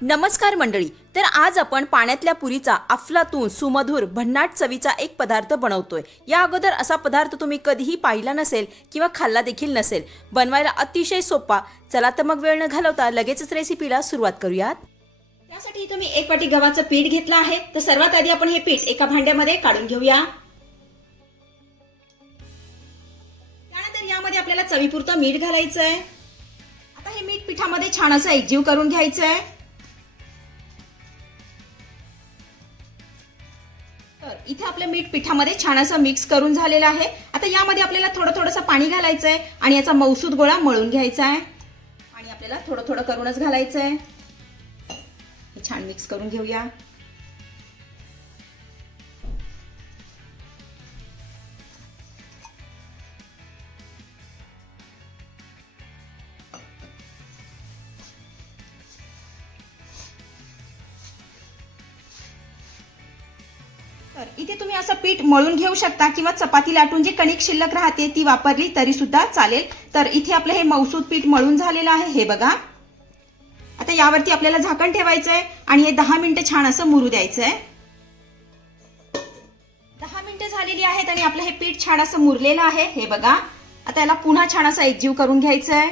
नमस्कार मंडळी तर आज आपण पाण्यातल्या पुरीचा अफलातून सुमधुर भन्नाट चवीचा एक पदार्थ बनवतोय. या अगोदर असा पदार्थ तुम्ही कधीही पाहिला नसेल किंवा खाल्ला देखील नसेल बनवायला अतिशय सोपा. चला तर मग वेळ न घालवता लगेचच रेसिपीला सुरुवात करूयात. त्यासाठी तुम्ही एक वाटी गव्हाचं पीठ घेतलं आहे. तर सर्वात आधी आपण हे पीठ एका भांड्यामध्ये काढून घेऊया. त्यानंतर यामध्ये आपल्याला चवीपुरतं मीठ घालायचं आहे आता हे मीठ पिठामध्ये छान असं एकजीव करून घ्यायचं आहे इथे आपलं मीठ पिठामध्ये छान असं मिक्स करून झालेलं आहे. आता यामध्ये आपल्याला थोडं थोडंसं पाणी घालायचं आहे आणि याचा मौसूद गोळा मळून घ्यायचा आहे पाणी आपल्याला थोडं थोडं करूनच घालायचं आहे हे छान मिक्स करून घेऊया. तर इथे तुम्ही असं पीठ मळून घेऊ शकता किंवा चपाती लाटून जी कणिक शिल्लक राहते ती वापरली तरी सुद्धा चालेल. तर इथे आपलं हे मौसूद पीठ मळून झालेलं आहे हे बघा. आता यावरती आपल्याला झाकण ठेवायचं आहे आणि हे दहा मिनिटं छान असं मुरू द्यायचं आहे दहा मिनिटं झालेली आहेत आणि आपलं हे पीठ छान असं मुरलेलं आहे हे बघा. आता याला पुन्हा छान असं एकजीव करून घ्यायचं आहे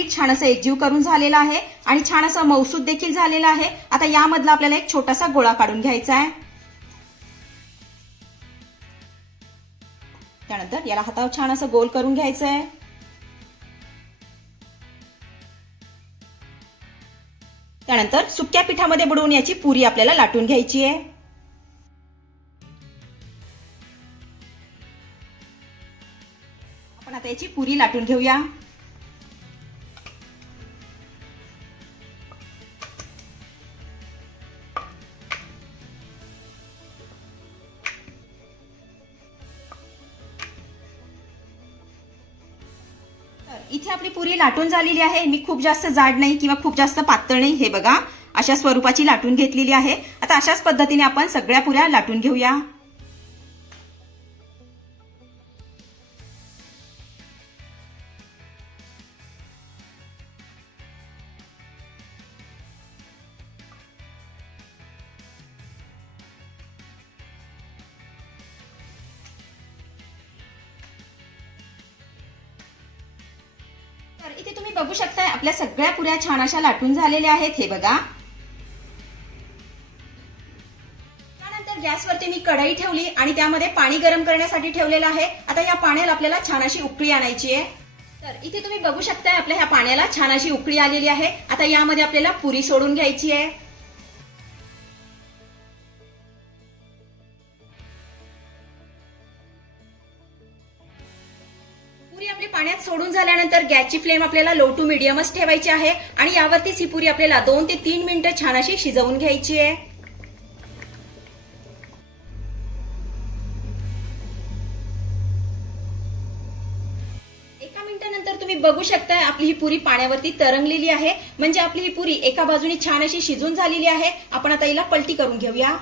पीठ छान असं एकजीव करून झालेलं आहे आणि छान असं मौसूद देखील झालेलं आहे. आता यामधला आपल्याला एक छोटासा गोळा काढून घ्यायचा आहे. त्यानंतर याला हातावर छान असं गोल करून घ्यायचं आहे. त्यानंतर सुक्या पिठामध्ये बुडवून याची पुरी आपल्याला लाटून घ्यायची आहे. आपण आता याची पुरी लाटून घेऊया. लाटून झालेली आहे. मी खूप जास्त जाड नाही किंवा खूप जास्त पातळ नाही हे बघा. अशा स्वरूपाची लाटून घेतलेली आहे. आता अशाच पद्धतीने आपण सगळ्या पुऱ्या लाटून घेऊया. तर इथे तुम्ही बघू शकताय आपल्या सगळ्या पुऱ्या छान अशा लाटून झालेल्या आहेत हे बघा. त्यानंतर गॅसवरती मी कढई ठेवली आणि त्यामध्ये पाणी गरम करण्यासाठी ठेवलेलं आहे. आता या पाण्याला आपल्याला छान अशी उकळी आणायची आहे. तर इथे तुम्ही बघू शकताय आपल्या ह्या पाण्याला छान अशी उकळी आलेली आहे. आता यामध्ये आपल्याला पुरी सोडून घ्यायची आहे. झाल्यानंतर गॅसची फ्लेम आपल्याला लो टू मिडियमच ठेवायची आहे आणि यावरतीच ही पुरी आपल्याला दोन ते तीन मिनिटं छान अशी शिजवून घ्यायची आहे. एका तुम्ही बघू शकता आपली ही पुरी पाण्यावरती तरंगलेली आहे. म्हणजे आपली ही पुरी एका बाजूने छान अशी शिजून झालेली आहे. आपण आता हिला पलटी करून घेऊया.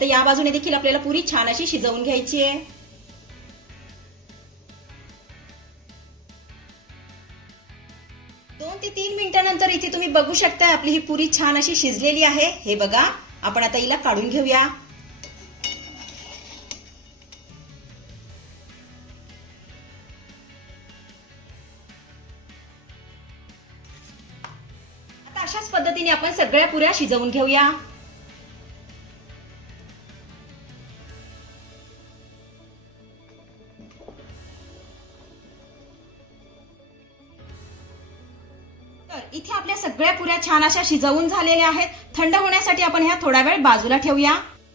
आता या बाजूने देखील आपल्याला पुरी छान अशी शिजवून घ्यायची आहे. दोन ते तीन मिनिटानंतर इथे तुम्ही बघू शकता आपली ही पुरी छान अशी शिजलेली आहे. हे बघा आपण आता हिला काढून घेऊया. आता अशाच पद्धतीने आपण सगळ्या पुऱ्या शिजवून घेऊया. तर इथे आपल्या सगळ्या पुऱ्या छान अशा शिजवून झालेल्या आहेत. थंड होण्यासाठी आपण ह्या थोडा वेळ बाजूला ठेवूया.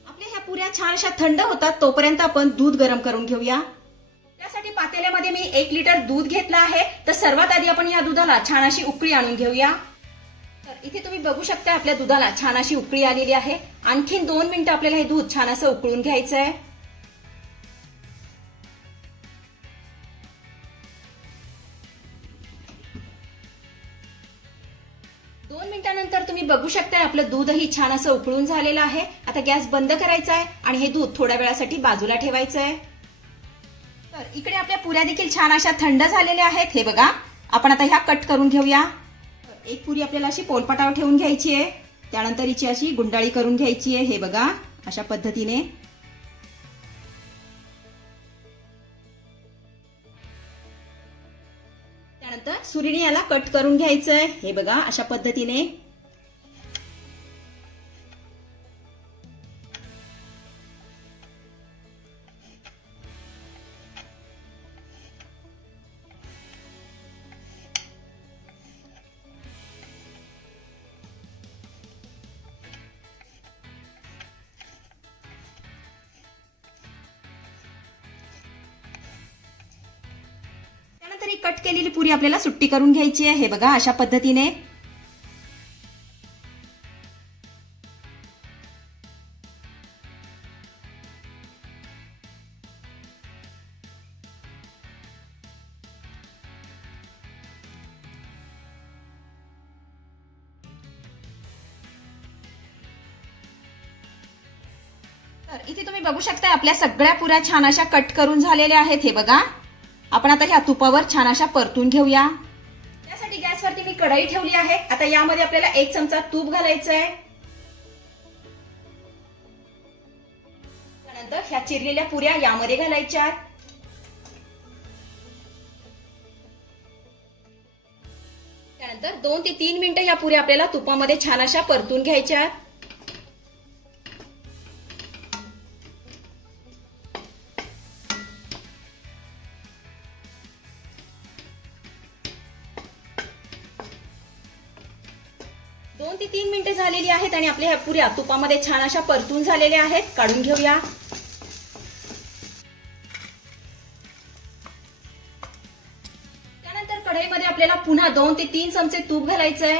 आपल्या ह्या पुऱ्या छान अशा थंड होतात तोपर्यंत आपण दूध गरम करून घेऊया. त्यासाठी पातेल्यामध्ये मी एक लिटर दूध घेतलं आहे. तर सर्वात आधी आपण या दुधाला छान अशी उकळी आणून घेऊया. तर इथे तुम्ही बघू शकता आपल्या दुधाला छान अशी उकळी आलेली आहे. आणखीन दोन मिनिटं आपल्याला हे दूध छान असं उकळून घ्यायचं आहे बघू बघू शकताय आपलं दूधही छान असं उकळून झालेलं आहे. आता गॅस बंद करायचा आहे आणि हे दूध थोड्या वेळासाठी बाजूला ठेवायचं आहे. तर इकडे आपल्या पुऱ्या देखील छान अशा थंड झालेल्या आहेत. हे बघा आपण आता ह्या कट करून घेऊया. एक पुरी आपल्याला अशी पोलपाटावर ठेवून घ्यायची आहे. त्यानंतर हिची अशी गुंडाळी करून घ्यायची आहे. हे बघा अशा पद्धतीने. त्यानंतर सुरीने याला कट करून घ्यायचंय हे बघा अशा पद्धतीने. तरी कट केलेली पुरी आपल्याला सुट्टी करून घ्यायची आहे. बघा अशा पद्धतीने. तर इथे तुम्ही बघू शकता आपल्या सगळ्या पुऱ्या छान अशा कट करून झालेल्या आहेत. हे बघा. आपण आता ह्या तुपावर छान अशा परतून घेऊया. त्यासाठी गॅसवरती मी कढई ठेवली आहे. आता यामध्ये आपल्याला एक चमचा तूप घालायचं आहे त्यानंतर ह्या चिरलेल्या पुऱ्या यामध्ये घालायच्या त्यानंतर दोन ते तीन मिनिटं या पुऱ्या आपल्याला तुपामध्ये छान अशा परतून घ्यायच्या आपल्या ह्या पुऱ्या तुपामध्ये छान अशा परतून झालेल्या आहेत. काढून घेऊया. त्यानंतर कढईमध्ये आपल्याला पुन्हा दोन ते तीन चमचे तूप घालायचंय.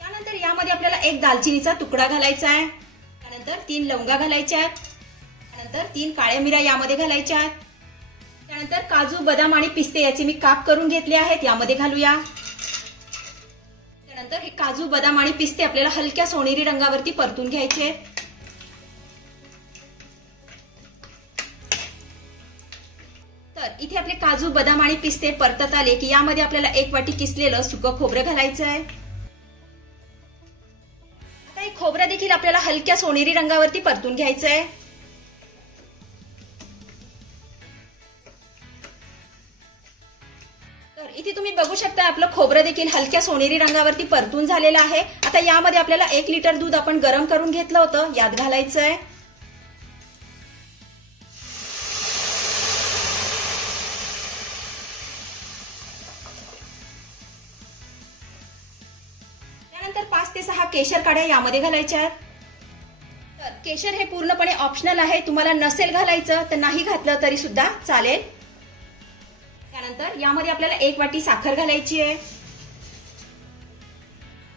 त्यानंतर यामध्ये आपल्याला एक दालचिनीचा तुकडा घालायचा आहे त्यानंतर तीन लवंगा घालायच्या आहेत त्यानंतर तीन काळ्या मिऱ्या यामध्ये घालायच्या आहेत त्यानंतर काजू बदाम आणि पिस्ते याचे मी काप करून घेतले आहेत. यामध्ये घालूया. त्यानंतर हे काजू बदाम आणि पिस्ते आपल्याला हलक्या सोनेरी रंगावरती परतून घ्यायचे आहेत. तर इथे आपले काजू बदाम आणि पिस्ते परतत आले की यामध्ये आपल्याला एक वाटी किसलेलं सुकं खोबरं घालायचं आहे आता हे खोबरं देखील आपल्याला हलक्या सोनेरी रंगावरती परतून घ्यायचं आहे इथे तुम्ही बघू शकता आपलं खोबरं देखील हलक्या सोनेरी रंगावरती परतून झालेलं आहे. आता यामध्ये आपल्याला एक लिटर दूध आपण गरम करून घेतलं होतं. यात घालायचं आहे त्यानंतर पाच ते सहा केशर काड्या यामध्ये घालायच्या. आहेत तर केशर हे पूर्णपणे ऑप्शनल आहे. तुम्हाला नसेल घालायचं तर नाही घातलं तरी सुद्धा चालेल. त्यानंतर यामध्ये आपल्याला एक वाटी साखर घालायची आहे.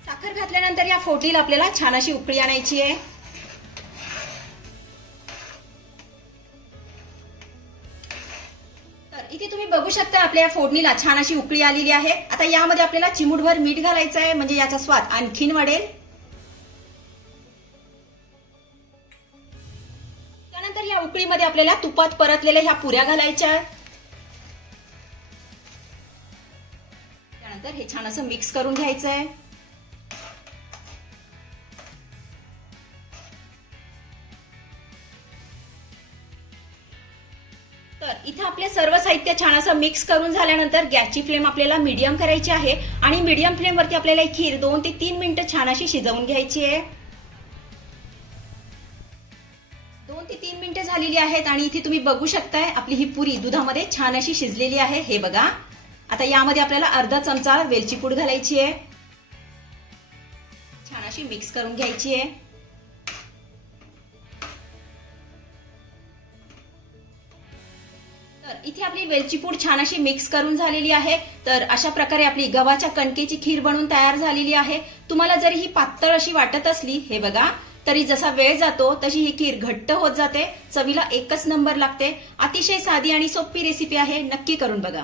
साखर घातल्यानंतर या फोटीला आपल्याला छान अशी उकळी आणायची आहे. तर इथे तुम्ही बघू शकता आपल्या या फोडणीला छान अशी उकळी आलेली आहे. आता यामध्ये आपल्याला चिमूटभर मीठ घालायचं आहे म्हणजे याचा स्वाद आणखीन वाढेल. त्यानंतर या उकळीमध्ये आपल्याला तुपात परतलेल्या ह्या पुऱ्या घालायच्या आहेत. त्यानंतर हे छान असं मिक्स करून घ्यायचं आहे तर इथं आपले सर्व साहित्य छान असं मिक्स करून झाल्यानंतर गॅसची फ्लेम आपल्याला मीडियम करायची आहे आणि मीडियम फ्लेमवरती आपल्याला ही खीर दोन ते तीन मिनिटं छान अशी शिजवून घ्यायची आहे. दोन ते तीन मिनिटं झालेली आहेत आणि इथे तुम्ही बघू शकताय आपली ही पुरी दुधामध्ये छान अशी शिजलेली आहे. हे बघा. आता यामध्ये आपल्याला अर्धा चमचा वेलची पूड घालायची आहे. छान अशी मिक्स करून घ्यायची आहे. तर इथे आपली वेलची पूड छान अशी मिक्स करून झालेली आहे. तर अशा प्रकारे आपली गव्हाच्या कणकेची खीर बनवून तयार झालेली आहे. तुम्हाला जरी ही पातळ अशी वाटत असली हे बघा तरी जसा वेळ जातो तशी ही खीर घट्ट होत जाते. चवीला एकच नंबर लागते. अतिशय साधी आणि सोपी रेसिपी आहे. नक्की करून बघा.